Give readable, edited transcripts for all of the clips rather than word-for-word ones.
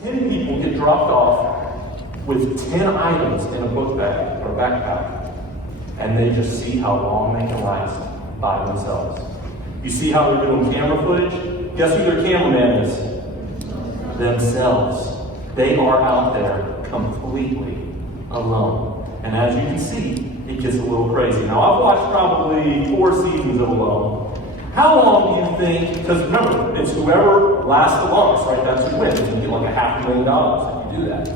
10 people get dropped off with 10 items in a book bag or backpack, and they just see how long they can last by themselves. You see how they're doing camera footage? Guess who their cameraman is? Themselves. They are out there completely alone. And as you can see, it gets a little crazy. Now, I've watched probably 4 seasons of Alone. How long do you think, because remember, it's whoever lasts the longest, right? That's who wins. You get like $500,000 if you do that.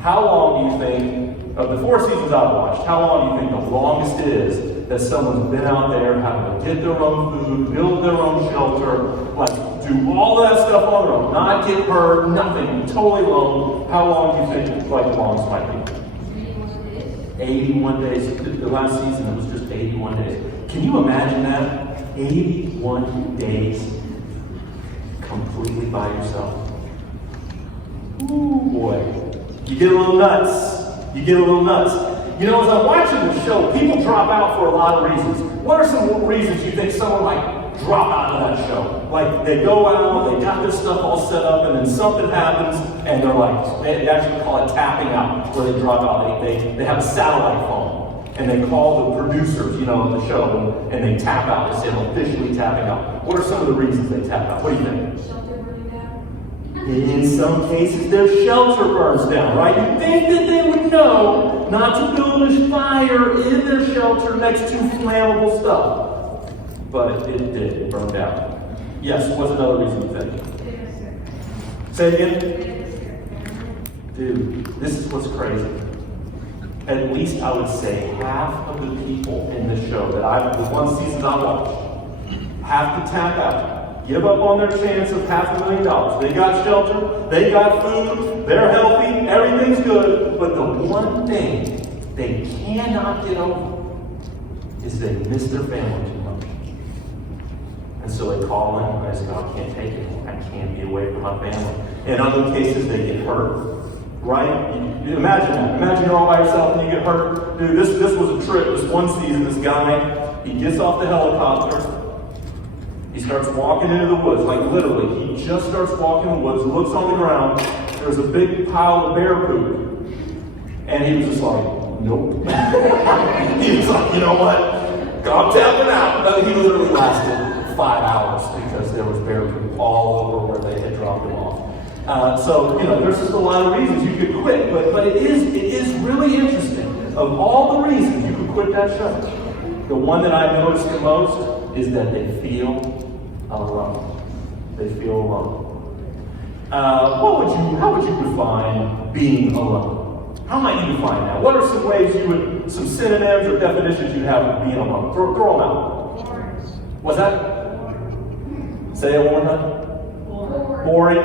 How long do you think, of the 4 seasons I've watched, how long do you think the longest is that someone's been out there having to get their own food, build their own shelter, like do all that stuff on their own, not get hurt, nothing, totally alone? How long do you think like the longest might be? 81 days. The last season it was just 81 days. Can you imagine that? 81 days completely by yourself. Ooh, boy. You get a little nuts. You get a little nuts. You know, as I'm watching the show, people drop out for a lot of reasons. What are some reasons you think someone might drop out of that show? Like, they go out, they got their stuff all set up, and then something happens, and they're like, they actually call it tapping out, where they drop out. They have a satellite phone, and they call the producers, you know, of the show, and they tap out. They say, I'm officially tapping out. What are some of the reasons they tap out? What do you think? In some cases, their shelter burns down, right? You'd think that they would know not to build a fire in their shelter next to flammable stuff. But it did. It burned down. Yes, what's another reason you think? Say it again? Dude, this is what's crazy. At least I would say half of the people in this show the 1 season I watched, have to tap out. Give up on their chance of $500,000. They got shelter, they got food, they're healthy, everything's good, but the one thing they cannot get over is they miss their family too much. And so they call in and they say, I can't take it anymore. I can't be away from my family. In other cases, they get hurt. Right? You imagine that. Imagine you're all by yourself and you get hurt. Dude, this was a trip. This one season, this guy, he gets off the helicopter. He starts walking into the woods, like literally. He just starts walking in the woods, looks on the ground. There's a big pile of bear poop. And he was just like, nope. He was like, you know what? I'm tapping out. But he literally lasted 5 hours because there was bear poop all over where they had dropped him off. So, you know, there's just a lot of reasons you could quit. But it is really interesting. Of all the reasons you could quit that show, the one that I noticed the most is that they feel alone. They feel alone. How would you define being alone? How might you define that? What are some ways some synonyms or definitions you have of being alone? Throw them out. What's that? Say it one more time. Boring?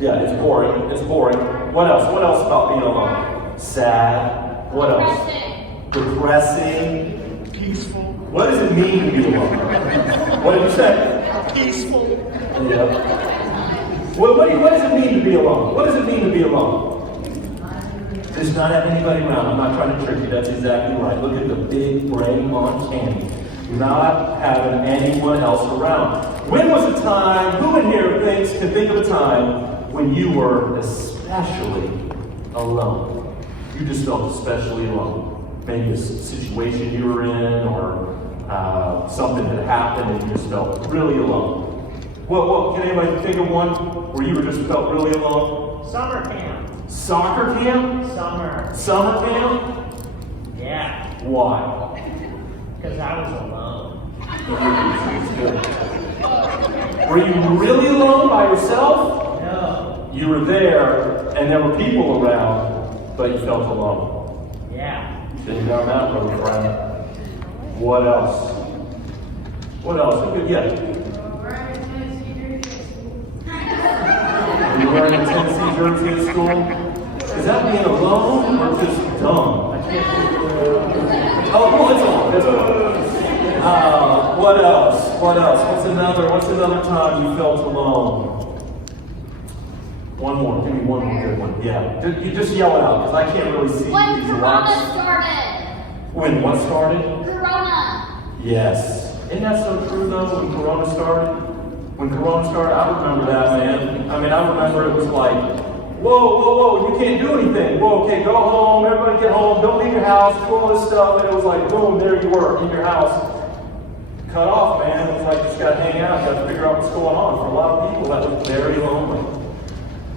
Yeah, it's boring. It's boring. What else? What else about being alone? Sad. What else? Depressing. Peaceful. What does it mean to be alone? What did you say? Peaceful. Yeah. What does it mean to be alone? What does it mean to be alone? Just not have anybody around. I'm not trying to trick you. That's exactly right. Look at the big brain on candy. Not having anyone else around. When was a time, who in here can think of a time when you were especially alone? You just felt especially alone. Maybe a situation you were in or something that happened and you just felt really alone. Well, can anybody think of one where you just felt really alone? Summer camp. Soccer camp? Summer camp? Yeah. Why? Because I was alone. Were you really alone by yourself? No. You were there and there were people around, but you felt alone. Yeah. Been down that road, friend. What else? What else? Who could, yeah. You wearing a Tennessee jersey at school? Is that being alone or just dumb? I can't think of it. Oh, it's on. What else? What else? What's another time you felt alone? One more. Give me one more good one. Yeah. You just yell it out because I can't really see When these Corona lights. started. When what started? Corona. Yes. Isn't that so true though? When Corona started? When Corona started, I remember that, man. I mean, I remember it was like whoa, you can't do anything. Whoa, okay, go home, everybody get home, don't leave your house, do all this stuff. And it was like, boom, there you were in your house. Cut off, man. It was like you just got to hang out, you got to figure out what's going on. For a lot of people, that was very lonely.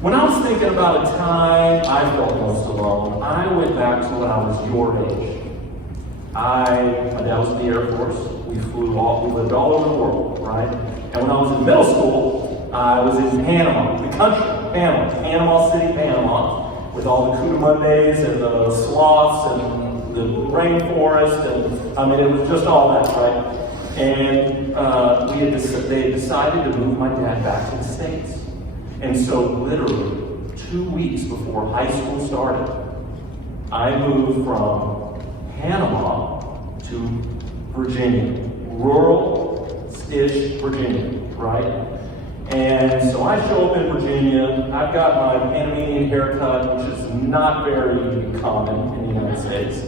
When I was thinking about a time I felt most alone, I went back to when I was your age. My dad was in the Air Force. We lived all over the world, right? And when I was in middle school, I was in Panama, the country, Panama City, Panama, with all the Cucamondes and the sloths and the rainforest, and I mean, it was just all that, right? And they had decided to move my dad back to the States. And so literally 2 weeks before high school started, I moved from Panama to Virginia, rural-ish Virginia, right? And so I show up in Virginia. I've got my Panamanian haircut, which is not very common in the United States.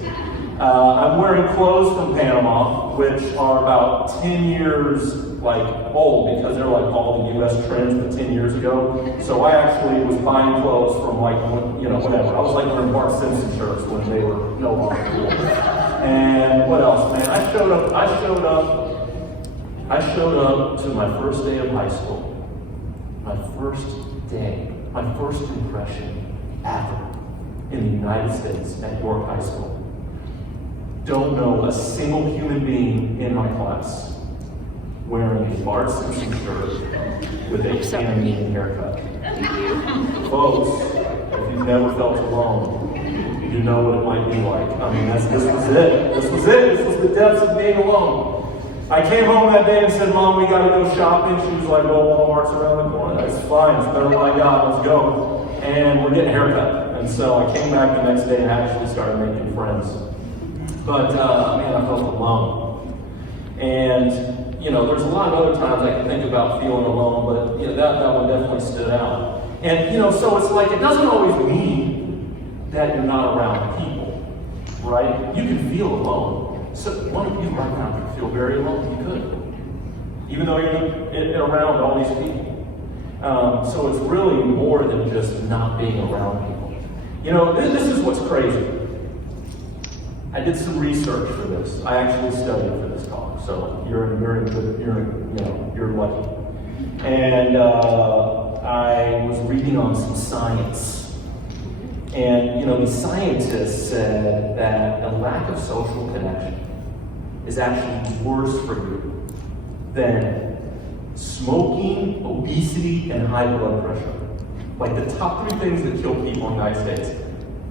I'm wearing clothes from Panama, which are about 10 years old, because they're like all the U.S. trends from 10 years ago. So I actually was buying clothes from whatever. I was like wearing Bart Simpson shirts when they were no longer cool. And what else, man? I showed up to my first day of high school. My first day, my first impression ever in the United States at York High School. Don't know a single human being in my class wearing a Bart Simpson shirt with a Panamanian haircut. Folks, if you've never felt alone, you know what it might be like. I mean, this was it. This was the depths of being alone. I came home that day and said, Mom, we gotta go shopping. She was like, well, Walmart's around the corner. That's fine, it's better than I got, let's go. And we're getting a haircut. And so I came back the next day and actually started making friends. But, man, I felt alone. And, there's a lot of other times I can think about feeling alone, but, that one definitely stood out. And, so it's like, it doesn't always mean that you're not around people, right? You can feel alone. So one of you right now could feel very alone. You could. Even though you're around all these people. So it's really more than just not being around people. This is what's crazy. I did some research for this. I actually studied for this talk, so you're lucky. And I was reading on some science. And, the scientists said that a lack of social connection is actually worse for you than smoking, obesity, and high blood pressure. Like the top 3 things that kill people in the United States.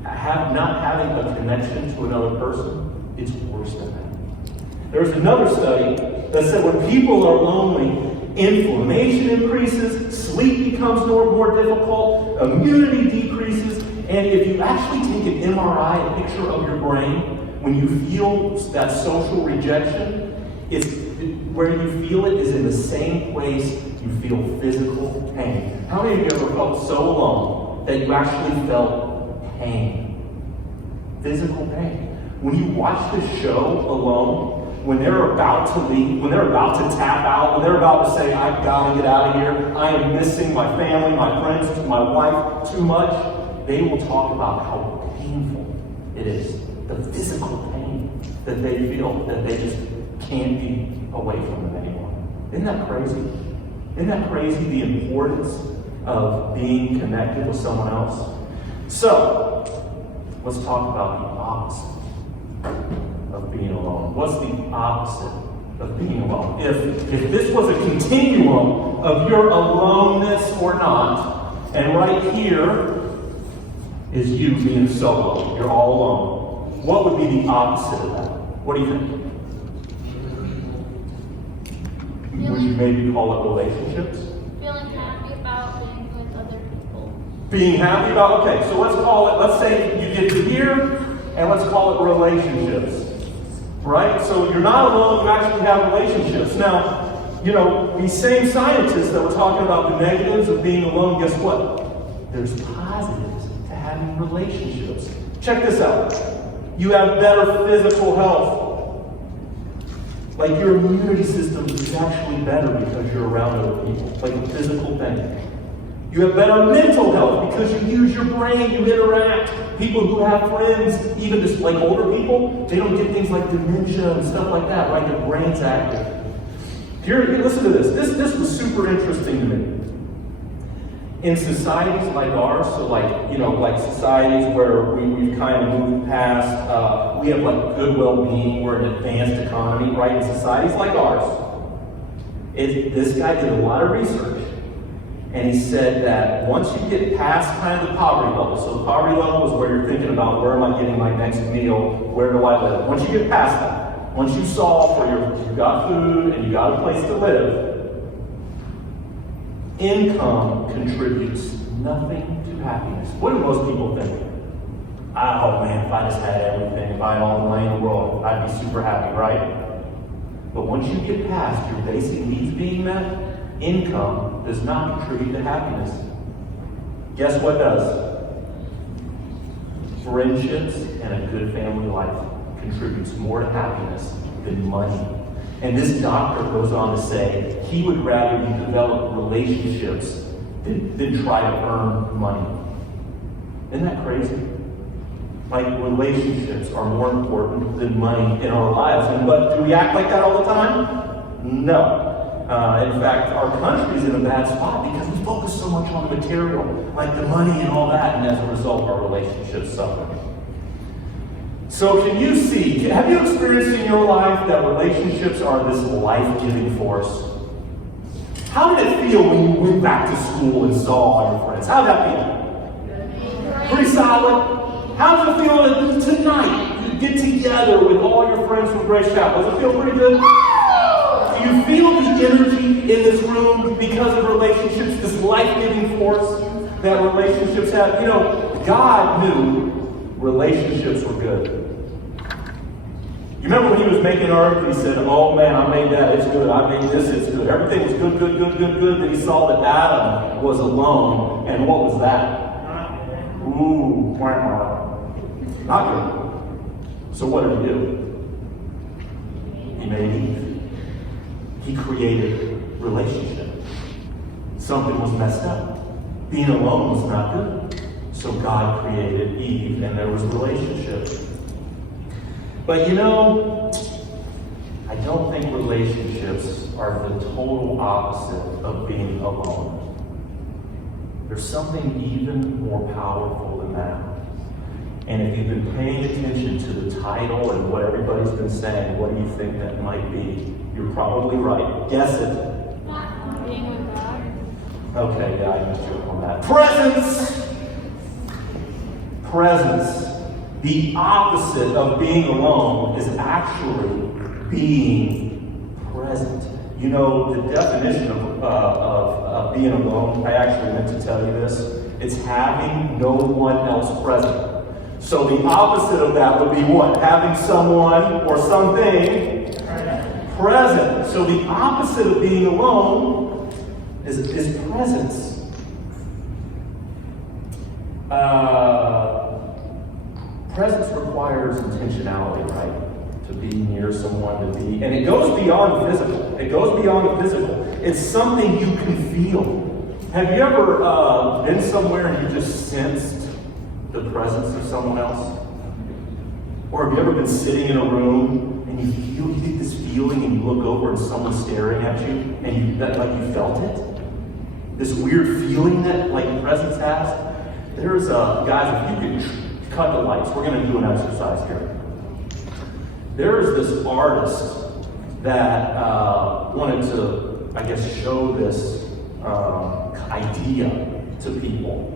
Not having a connection to another person, it's worse than that. There's another study that said when people are lonely, inflammation increases, sleep becomes more difficult, immunity decreases, and if you actually take an MRI, a picture of your brain, when you feel that social rejection, where you feel it is in the same place you feel physical pain. How many of you ever felt so alone that you actually felt pain? Physical pain. When you watch this show alone, when they're about to leave, when they're about to tap out, when they're about to say, I've got to get out of here, I am missing my family, my friends, my wife too much, they will talk about how painful it is. The physical pain that they feel, that they just can't be away from them anymore. Isn't that crazy? Isn't that crazy, the importance of being connected with someone else? So, let's talk about the opposite of being alone. What's the opposite of being alone? If this was a continuum of your aloneness or not, and right here is you being solo, you're all alone, what would be the opposite of that? What do you think? Would you maybe call it relationships? Feeling happy about being with other people. Being happy about, okay, so let's say you get to here, and let's call it relationships. Right? So you're not alone, you actually have relationships. Now, these same scientists that were talking about the negatives of being alone, guess what? There's positives to having relationships. Check this out. You have better physical health. Like your immunity system is actually better because you're around other people. Like a physical thing. You have better mental health because you use your brain, you interact. People who have friends, even just like older people, they don't get things like dementia and stuff like that, right? Their brain's active. Here, listen to this. This was super interesting to me. In societies like ours, so like societies where we've kind of moved past, we have like good well-being, we're an advanced economy, right? In societies like ours, this guy did a lot of research, and he said that once you get past kind of the poverty level, so the poverty level is where you're thinking about where am I getting my next meal, where do I live? Once you get past that, once you solve for you got food and you got a place to live, income contributes nothing to happiness. What do most people think? Oh man, if I just had everything, if I had all the money in the world, I'd be super happy, right? But once you get past your basic needs being met, income does not contribute to happiness. Guess what does? Friendships and a good family life contributes more to happiness than money. And this doctor goes on to say he would rather you develop relationships than try to earn money. Isn't that crazy? Like, relationships are more important than money in our lives. But do we act like that all the time? No. In fact, our country's in a bad spot because we focus so much on the material, like the money and all that, and as a result, our relationships suffer. So can you see, have you experienced in your life that relationships are this life-giving force? How did it feel when you went back to school and saw all your friends? How did that feel? Pretty solid. How does it feel tonight? You get together with all your friends from Grace Chapel. Does it feel pretty good? Do you feel the energy in this room because of relationships, this life-giving force that relationships have? You know, God knew relationships were good. You remember when he was making earth, he said, oh man, I made that, it's good. I made this, it's good. Everything was good, good, good, good, good. Then he saw that Adam was alone. And what was that? Ooh, not good. So what did he do? He made Eve. He created relationship. Something was messed up. Being alone was not good. So God created Eve, and there was relationship. But you know, I don't think relationships are the total opposite of being alone. There's something even more powerful than that. And if you've been paying attention to the title and what everybody's been saying, what do you think that might be? You're probably right. Guess it. Being with God. Okay, yeah, I missed you on that. Presence! Presence. The opposite of being alone is actually being present. You know, the definition of being alone, I actually meant to tell you this, it's having no one else present. So the opposite of that would be what? Having someone or something present. So the opposite of being alone is presence. Presence requires intentionality, right? To be near someone, to be, and it goes beyond the physical. It goes beyond the physical. It's something you can feel. Have you ever been somewhere and you just sensed the presence of someone else? Or have you ever been sitting in a room and you get this feeling and you look over and someone's staring at you and you felt it? This weird feeling that like presence has? There's guys, if you could cut the lights. We're going to do an exercise here. There is this artist that wanted to, I guess, show this idea to people.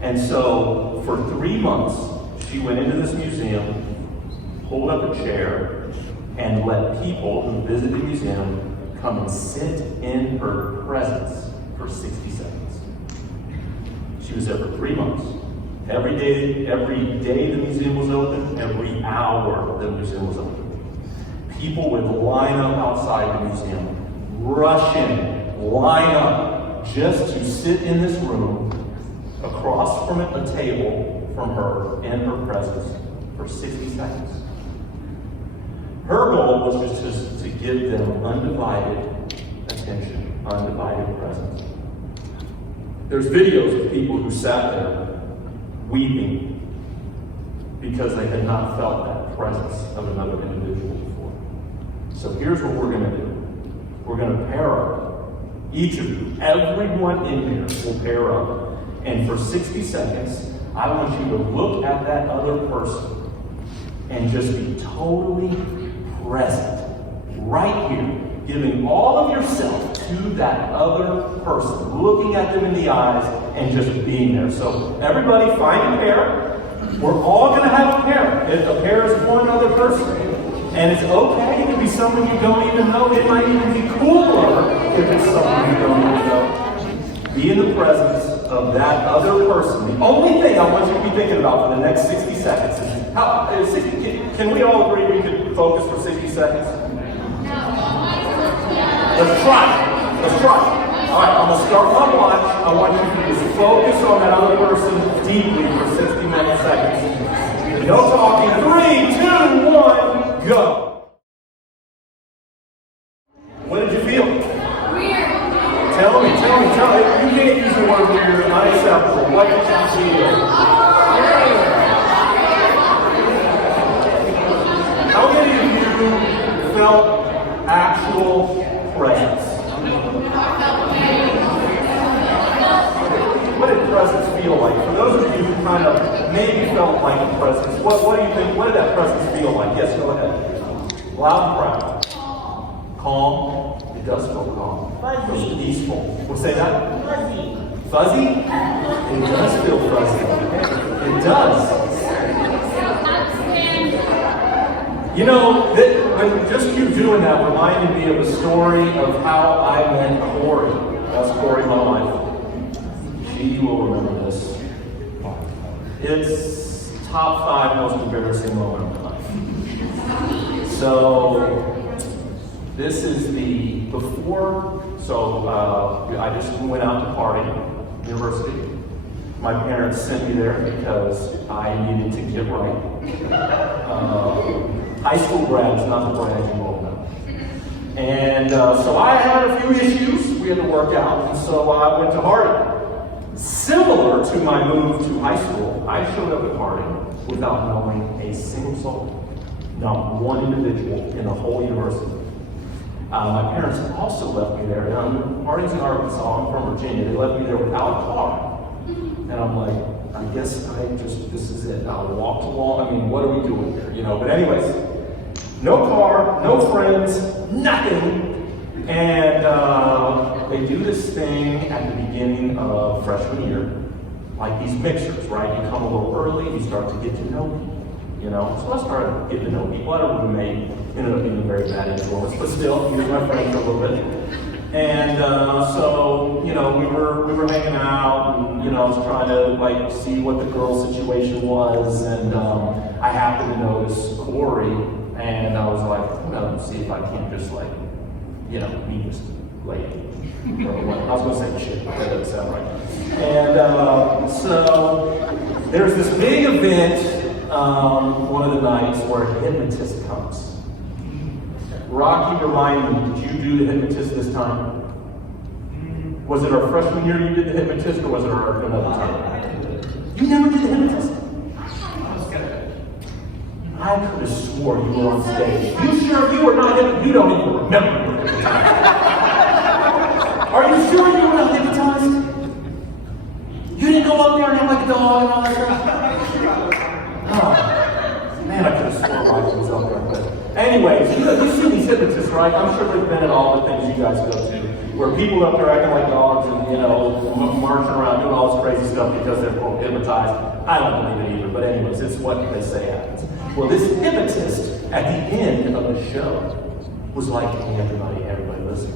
And so for 3 months, she went into this museum, pulled up a chair, and let people who visit the museum come and sit in her presence for 60 seconds. She was there for 3 months. Every day the museum was open, every hour the museum was open. People would line up outside the museum, rush in, line up, just to sit in this room across from a table from her in her presence for 60 seconds. Her goal was just to give them undivided attention, undivided presence. There's videos of people who sat there weeping because they had not felt that presence of another individual before. So here's what we're going to do. We're going to pair up. Each of you, everyone in here will pair up. And for 60 seconds, I want you to look at that other person and just be totally present right here, giving all of yourself to that other person, looking at them in the eyes and just being there. So everybody find a pair. We're all going to have a pair. A pair is one other person. And it's okay to be someone you don't even know. It might even be cooler if it's someone you don't even know. Be in the presence of that other person. The only thing I want you to be thinking about for the next 60 seconds is how, can we all agree we could focus for 60 seconds? Let's try. Let's try. All right, I'm going to start my watch. I want you to just focus on that other person deeply for 60 seconds. No talking. 3, 2, 1, go. What did you feel? Weird. Tell me. You can't use the word weird. Unacceptable. What did you feel? How many of you felt actual presence? What did presence feel like? For those of you who kind of maybe felt like a presence, what do you think? What did that presence feel like? Yes, go ahead. Loud and proud. Calm. It does feel calm. Fuzzy. Peaceful. We'll say that? Fuzzy. Fuzzy? It does feel fuzzy. It does. You know, just you doing that reminded me of a story of how I met Corey. That's Corey, my wife. She will remember this. It's top 5 most embarrassing moment of my life. So, this is the before. So, I just went out to party, university. My parents sent me there because I needed to get right. High school grads, not the brand you all know. And so I had a few issues we had to work out, and so I went to Harding. Similar to my move to high school, I showed up at Harding without knowing a single soul, not one individual in the whole university. My parents also left me there. Harding's in Arkansas, I'm from Virginia. They left me there without a car. And I'm like, I guess this is it. I walked along. I mean, what are we doing here? You know, but anyways, no car, no friends, nothing. And they do this thing at the beginning of freshman year, like these mixers, right? You come a little early, you start to get to know people, you know? So I started getting to know people. I had a roommate, ended up being a very bad influence, but still, he was my friend for a little bit. And so, you know, we were hanging out, and, you know, I was trying to, like, see what the girl situation was, and I happened to notice Corey, and I was like, I'm gonna see if I can't just, like, you know, meet this lady. Or what. I was gonna say shit, but that doesn't sound right. And so, there's this big event one of the nights where a hypnotist comes. Rocky, remind me, did you do the hypnotist this time? Was it our freshman year you did the hypnotist, or was it our another time? You never did the hypnotist? I could have swore you were on stage. You sure you were not hypnotized? You don't even remember you were hypnotized. Are you sure you were not hypnotized? You didn't go up there and act like a dog and all that stuff? Oh, man, I could have sworn Rocky was up there. But anyways, you've seen these hypnotists, right? I'm sure they've been at all the things you guys go to, where people up there acting like dogs and, you know, marching around doing all this crazy stuff because they're quote hypnotized. I don't believe it either, but anyways, it's what they say happens. Well, this hypnotist at the end of the show was like, hey, everybody listen.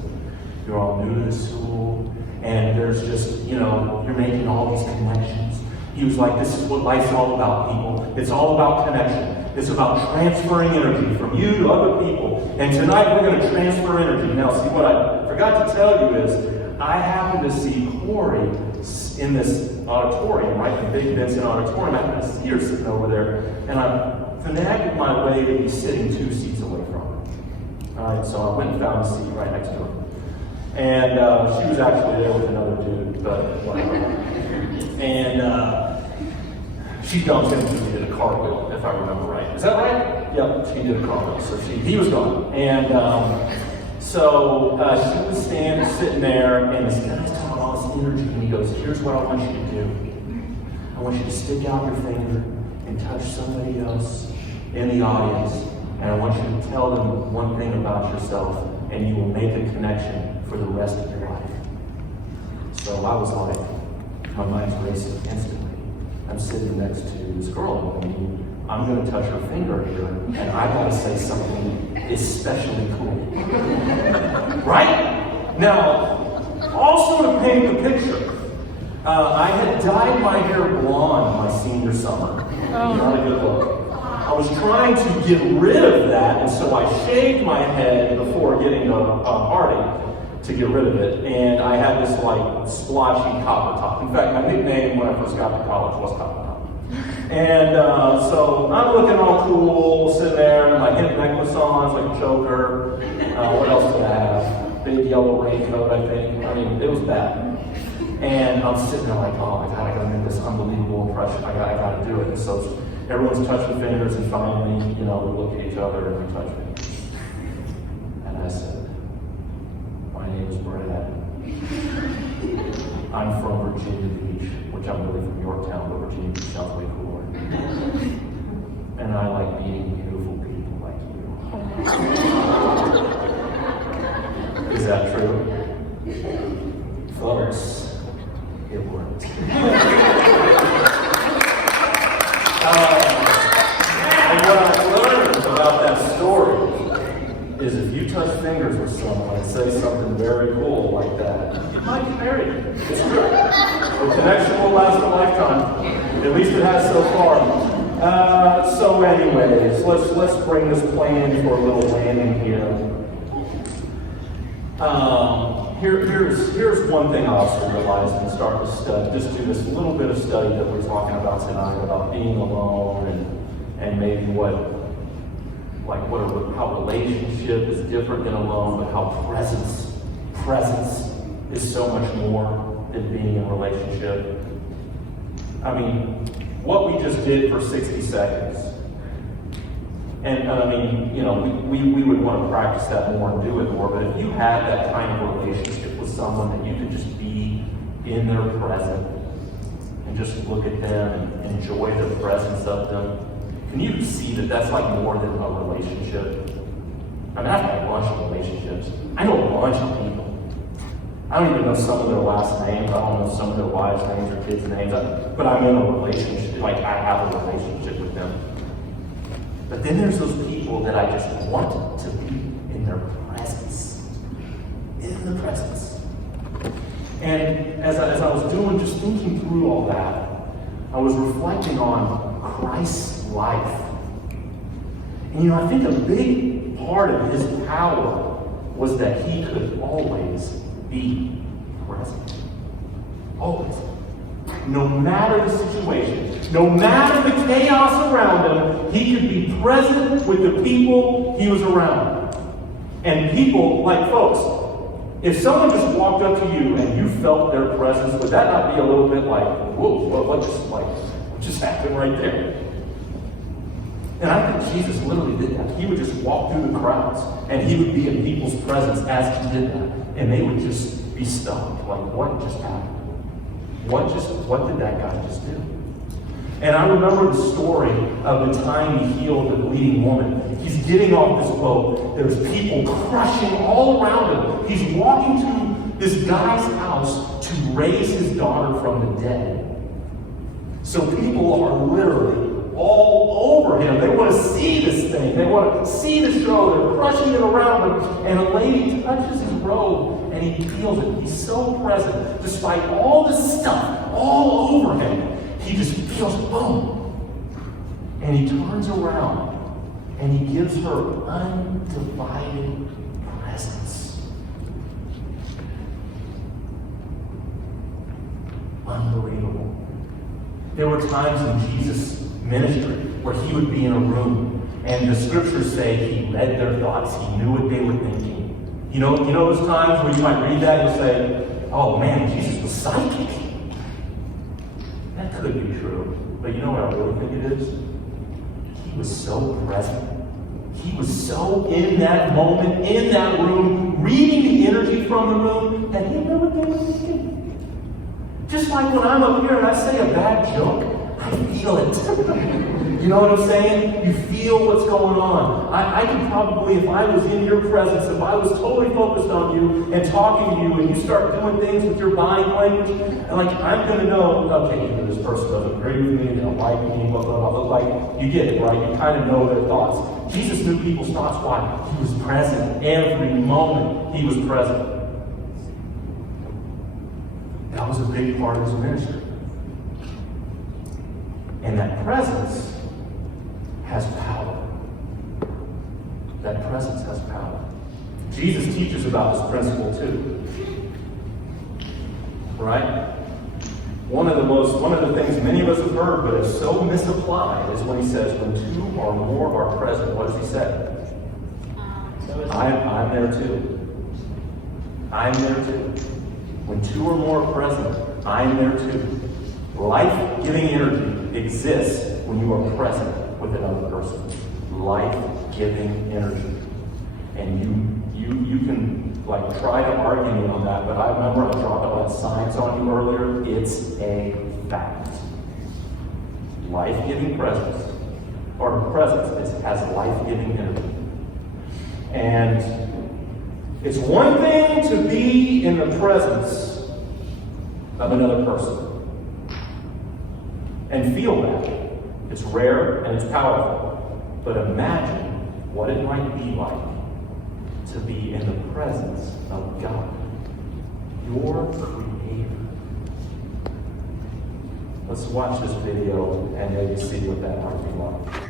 You're all new to this school, and there's just, you know, you're making all these connections. He was like, this is what life's all about, people. It's all about connection. It's about transferring energy from you to other people. And tonight we're going to transfer energy. Now, see, what I forgot to tell you is, I happened to see Corey in this auditorium, right? The big Vincent auditorium. I happened to see her sitting over there, and I finagled my way to be sitting 2 seats away from her. All right, so I went and found a seat right next to her. And she was actually there with another dude, but whatever. And she dumped him because he did a cartwheel, if I remember right. Is that right? Yep, she did a cartwheel, so he was gone. And so she was sitting there, and this guy's talking all this energy, and he goes, here's what I want you to do. I want you to stick out your finger and touch somebody else in the audience, and I want you to tell them one thing about yourself, and you will make a connection for the rest of your life. So I was like, my mind's racing instantly. I'm sitting next to this girl, and I'm going to touch her finger here, and I got to say something especially cool. Right? Now, also to paint the picture, I had dyed my hair blonde my senior summer. Not a good look. I was trying to get rid of that, and so I shaved my head before getting to a party to get rid of it, and I had this like splotchy copper top. In fact, my nickname when I first got to college was Copper Top. And so I'm looking all cool, sitting there, and my hip necklace on, it's like a choker. What else did I have? Big yellow raincoat, I think. I mean, it was bad. And I'm sitting there like, oh my God, I gotta make this unbelievable impression. I gotta do it. And so everyone's touching fingers, and finally, we look at each other and we touch fingers. And I said, my name is Brad. I'm from Virginia Beach, which I'm really from Yorktown, but Virginia Beach sounds way cooler. And I like meeting beautiful people like you. Is that true? Folks, it worked. And what I learned about that story is if you touch fingers with someone and say something very cool like that, you might get married. It's true. The connection will last a lifetime. At least it has so far. So anyways, let's bring this plane for a little landing here. Here's one thing I also realized and start to study, just do this little bit of study that we're talking about tonight about being alone and maybe how relationship is different than alone, but how presence is so much more than being in a relationship. I mean, what we just did for 60 seconds. And I mean, we would want to practice that more and do it more, but if you had that kind of relationship with someone that you could just be in their presence and just look at them and enjoy the presence of them, can you see that that's like more than a relationship? I mean, I've had a bunch of relationships. I know a bunch of people. I don't even know some of their last names. I don't know some of their wives' names or kids' names, but I'm in a relationship. Like, I have a relationship with them. But then there's those people that I just want to be in their presence. In the presence. And as I was just thinking through all that, I was reflecting on Christ's life. And I think a big part of his power was that he could always be present. Always. No matter the situation, no matter the chaos around him, he could be present with the people he was around. And people, like folks, if someone just walked up to you and you felt their presence, would that not be a little bit like, whoa, what just happened right there? And I think Jesus literally did that. He would just walk through the crowds, and he would be in people's presence as he did that. And they would just be stunned, like, what just happened? What did that guy just do? And I remember the story of the time he healed the bleeding woman. He's getting off this boat. There's people crushing all around him. He's walking to this guy's house to raise his daughter from the dead. So people are literally all over him. They want to see this thing. They want to see the show. They're crushing it around him. And a lady touches his robe, and he feels it. He's so present. Despite all this stuff all over him, he just feels boom. And he turns around, and he gives her undivided presence. Unbelievable. There were times in Jesus' ministry where he would be in a room, and the scriptures say he read their thoughts. He knew what they were thinking. You know those times where you might read that, you'll say, oh man, Jesus was psychic. That could be true. But you know what I really think it is? He was so present. He was so in that moment, in that room, reading the energy from the room, that he knew what they were thinking. Just like when I'm up here and I say a bad joke, I feel it. You know what I'm saying? You feel what's going on. I could probably, if I was in your presence, if I was totally focused on you and talking to you, and you start doing things with your body language, and like I'm going to know, okay, this person doesn't agree with me, they don't like me, what I look like. You get it, right? You kind of know their thoughts. Jesus knew people's thoughts. Why? He was present. Every moment he was present. That was a big part of his ministry. And that presence has power. That presence has power. Jesus teaches about this principle too. Right? One of the things many of us have heard but is so misapplied is when he says, when two or more are present, what does he say? I'm there too. I'm there too. When two or more are present, I'm there too. Life-giving energy exists when you are present with another person. Life-giving energy. And you can like try to argue me on that, but I remember I dropped all that science on you earlier. It's a fact. Life-giving presence, or presence, has life-giving energy. And it's one thing to be in the presence of another person and feel that. It's rare and it's powerful. But imagine what it might be like to be in the presence of God, your Creator. Let's watch this video and maybe see what that might be like.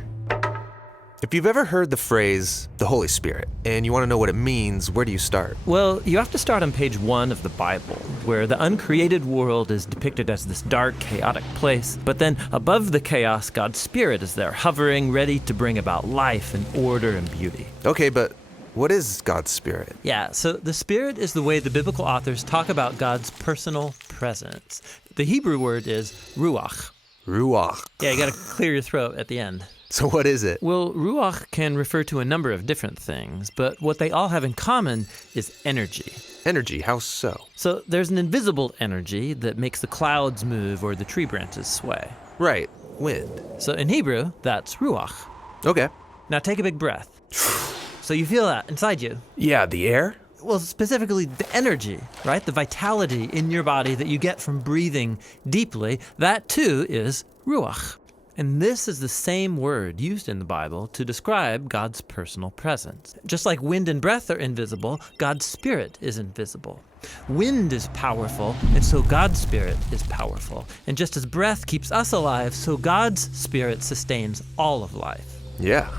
If you've ever heard the phrase, the Holy Spirit, and you want to know what it means, where do you start? Well, you have to start on page 1 of the Bible, where the uncreated world is depicted as this dark, chaotic place. But then above the chaos, God's Spirit is there, hovering, ready to bring about life and order and beauty. Okay, but what is God's Spirit? Yeah, so the Spirit is the way the biblical authors talk about God's personal presence. The Hebrew word is ruach. Ruach. Yeah, you got to clear your throat at the end. So what is it? Well, ruach can refer to a number of different things, but what they all have in common is energy. Energy, how so? So there's an invisible energy that makes the clouds move or the tree branches sway. Right, wind. So in Hebrew, that's ruach. Okay. Now take a big breath. So you feel that inside you. Yeah, the air? Well, specifically the energy, right? The vitality in your body that you get from breathing deeply, that too is ruach. And this is the same word used in the Bible to describe God's personal presence. Just like wind and breath are invisible, God's Spirit is invisible. Wind is powerful, and so God's Spirit is powerful. And just as breath keeps us alive, so God's Spirit sustains all of life. Yeah,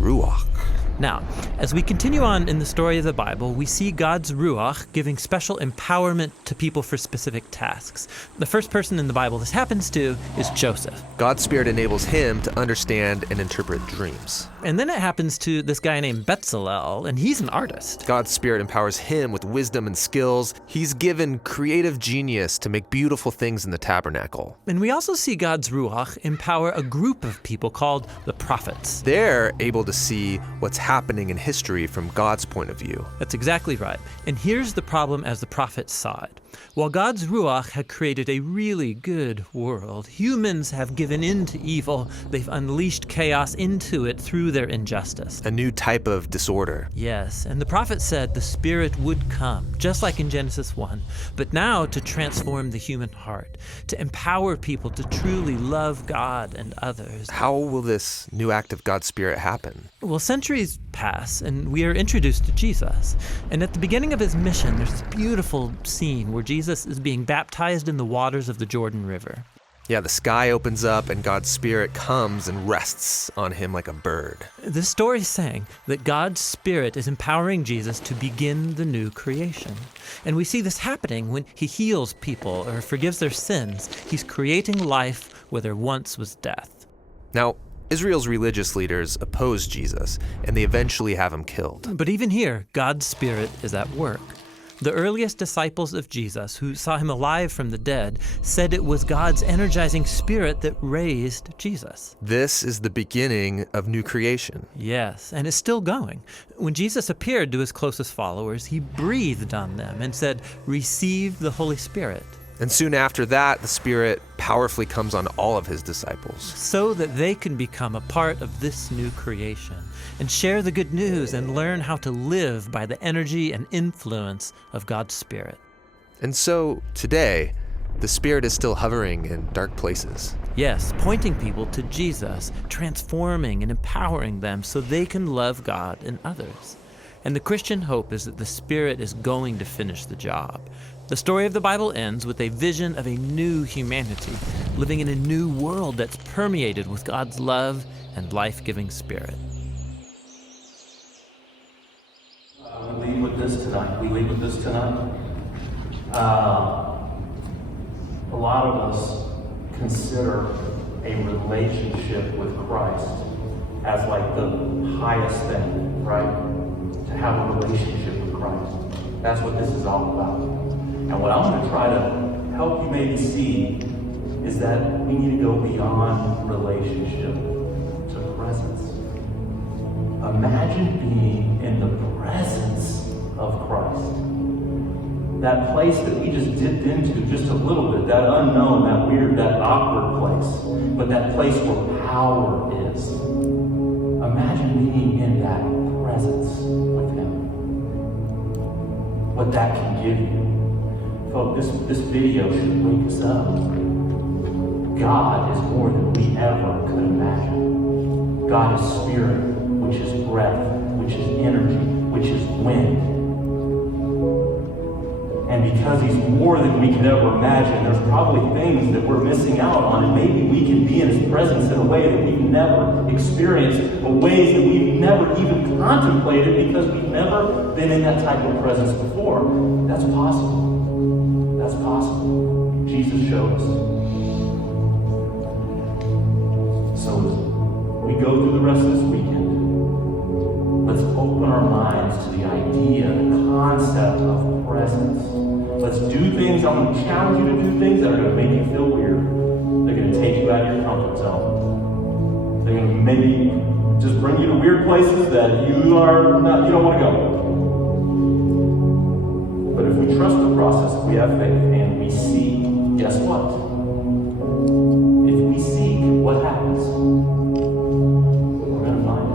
ruach. Now, as we continue on in the story of the Bible, we see God's Ruach giving special empowerment to people for specific tasks. The first person in the Bible this happens to is Joseph. God's Spirit enables him to understand and interpret dreams. And then it happens to this guy named Bezalel, and he's an artist. God's Spirit empowers him with wisdom and skills. He's given creative genius to make beautiful things in the tabernacle. And we also see God's Ruach empower a group of people called the prophets. They're able to see what's happening in history from God's point of view. That's exactly right. And here's the problem as the prophets saw it. While God's Ruach had created a really good world, humans have given in to evil. They've unleashed chaos into it through their injustice. A new type of disorder. Yes, and the prophet said the Spirit would come, just like in Genesis 1, but now to transform the human heart, to empower people to truly love God and others. How will this new act of God's Spirit happen? Well, centuries pass, and we are introduced to Jesus. And at the beginning of his mission, there's this beautiful scene where Jesus is being baptized in the waters of the Jordan River. Yeah, the sky opens up and God's Spirit comes and rests on him like a bird. This story is saying that God's Spirit is empowering Jesus to begin the new creation. And we see this happening when he heals people or forgives their sins. He's creating life where there once was death. Now, Israel's religious leaders oppose Jesus, and they eventually have him killed. But even here, God's Spirit is at work. The earliest disciples of Jesus, who saw him alive from the dead, said it was God's energizing Spirit that raised Jesus. This is the beginning of new creation. Yes, and it's still going. When Jesus appeared to his closest followers, he breathed on them and said, "Receive the Holy Spirit," And soon after that, the Spirit powerfully comes on all of his disciples. so that they can become a part of this new creation and share the good news and learn how to live by the energy and influence of God's Spirit. And so, today, the Spirit is still hovering in dark places. Yes, pointing people to Jesus, transforming and empowering them so they can love God and others. And the Christian hope is that the Spirit is going to finish the job. The story of the Bible ends with a vision of a new humanity, living in a new world that's permeated with God's love and life-giving Spirit. We leave with this tonight. A lot of us consider a relationship with Christ as like the highest thing, right? To have a relationship with Christ. That's what this is all about. And what I'm going to try to help you maybe see is that we need to go beyond relationship to presence. Imagine being in the presence of Christ. That place that we just dipped into just a little bit, that unknown, that weird, that awkward place, but that place where power is. Imagine being in that presence with Him. What that can give you. Folks, this video should wake us up. God is more than we ever could imagine. God is spirit, which is breath, which is energy, which is wind. And because He's more than we could ever imagine, there's probably things that we're missing out on, and maybe we can be in His presence in a way that we've never experienced, or ways that we've never even contemplated because we've never been in that type of presence before. That's possible. That's possible. Jesus showed us. So as we go through the rest of this weekend, let's open our minds to the idea, the concept of presence. Let's do things. I'm going to challenge you to do things that are going to make you feel weird. They're going to take you out of your comfort zone. They're going to maybe just bring you to weird places that you don't want to go. But if we trust the process, if we have faith, and we seek, guess what? If we seek, what happens? We're going to find it.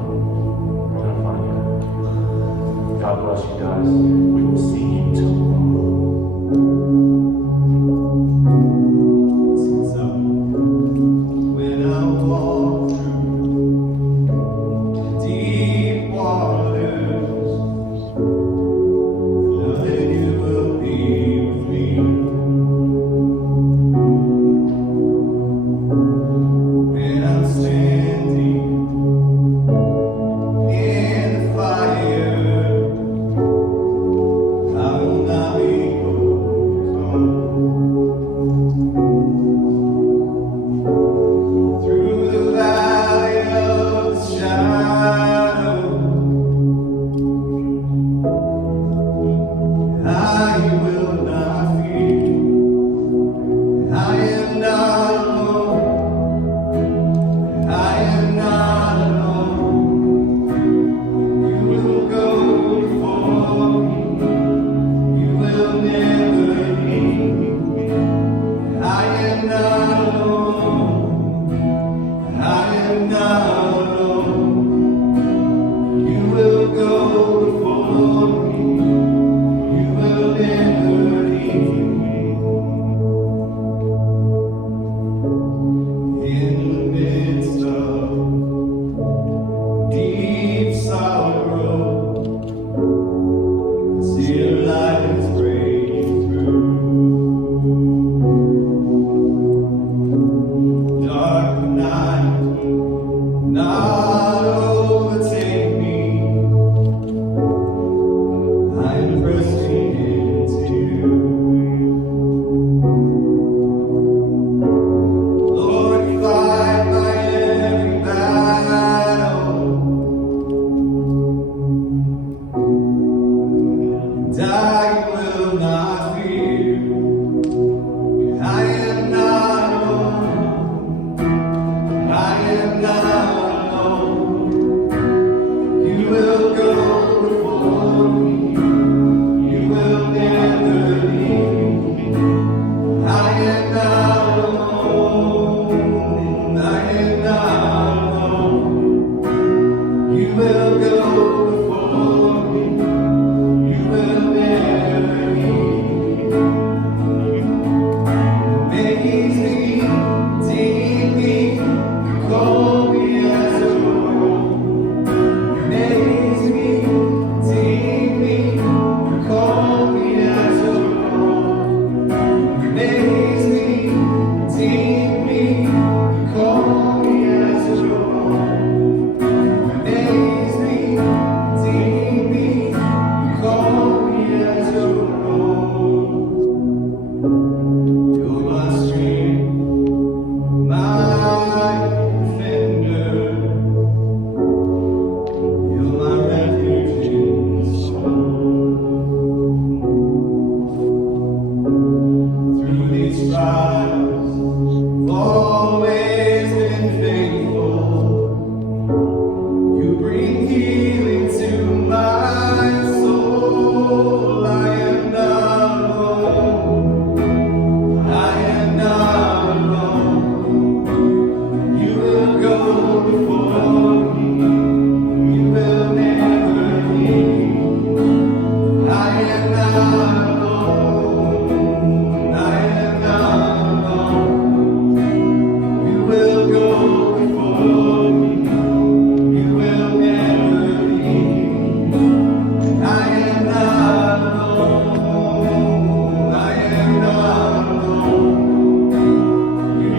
We're going to find it. God bless you guys. We will see you tomorrow. When I walk through deep waters, Lord, you will be with me.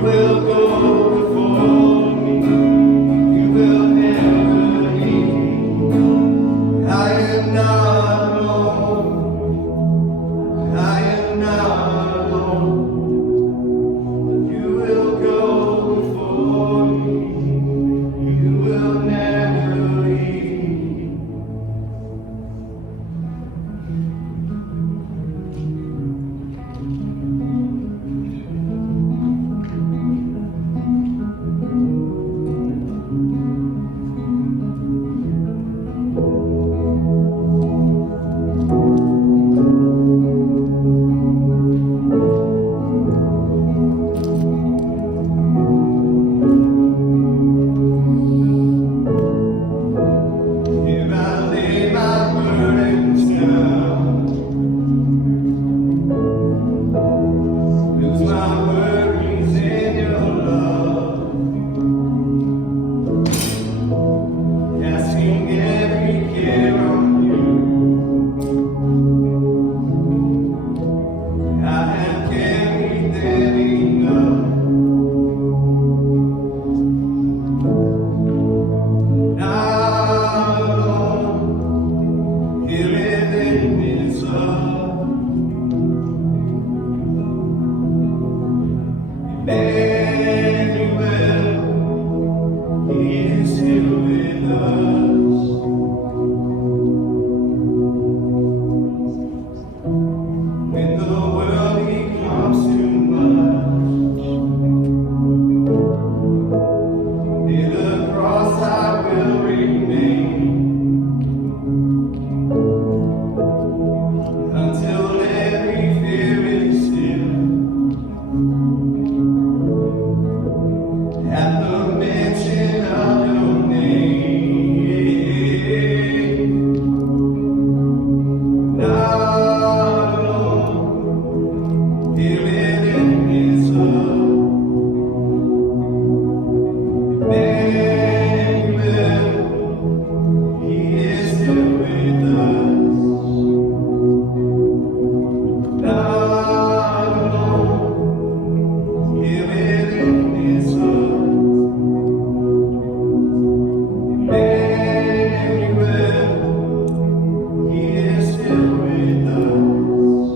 will go before me. You will never leave me. I am not alone. I am not alone. You will go before me. You will never leave me. Here I lay my burdens down, lose my worries in your love, casting every care on you. I have carried them enough. Not alone, here within this love. Emmanuel, He is still with us. When the world becomes too much, near the cross I will remain until every fear is still. At the mention of your name, not alone, here within His love. Emmanuel, He is still with us. Not alone, here within His love. Emmanuel, He is still with us.